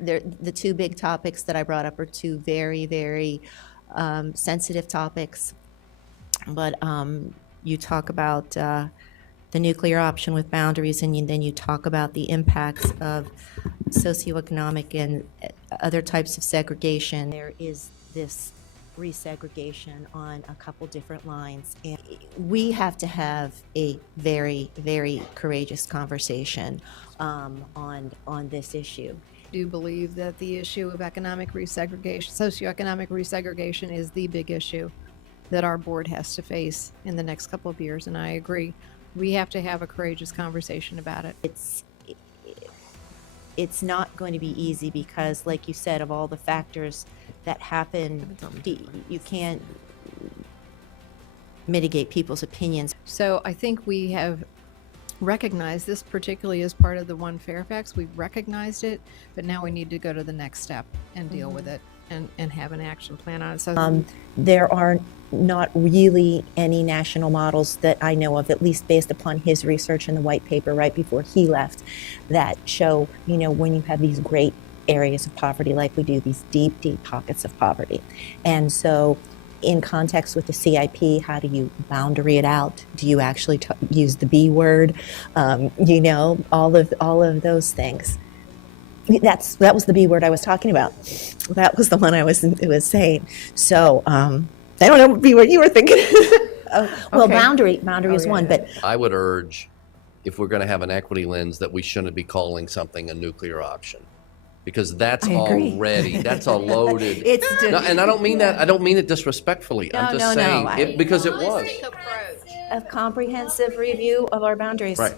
the two big topics that I brought up are two very, very sensitive topics. But you talk about the nuclear option with boundaries, and then you talk about the impacts of socioeconomic and other types of segregation. There is this resegregation on a couple different lines, and we have to have a very, very courageous conversation on this issue. I do believe that the issue of economic resegregation, socioeconomic resegregation, is the big issue that our board has to face in the next couple of years, and I agree. We have to have a courageous conversation about it. It's not going to be easy because, like you said, of all the factors that happen, you can't mitigate people's opinions. So I think we have recognized this, particularly as part of the One Fairfax. We've recognized it, but now we need to go to the next step and deal with it and have an action plan on it. So there are not really any national models that I know of, at least based upon his research in the white paper right before he left, that show, when you have these great areas of poverty like we do, these deep, deep pockets of poverty. And so in context with the CIP, how do you boundary it out? Do you actually use the B word? All of those things. That was the B word I was talking about. That was the one I was saying. So I don't know what B word you were thinking. Well, Okay. boundary is yeah, one, yeah. but I would urge, if we're going to have an equity lens, that we shouldn't be calling something a nuclear option, because that's I agree. already, that's a loaded. it's No, and I don't mean that. I don't mean it disrespectfully. I'm just saying because it was. a comprehensive review of our boundaries. Right.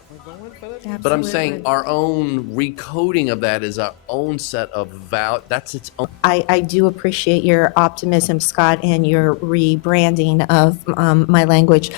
But I'm saying Absolutely. our own recoding of that is our own set of that's its own. I do appreciate your optimism, Scott, and your rebranding of my language.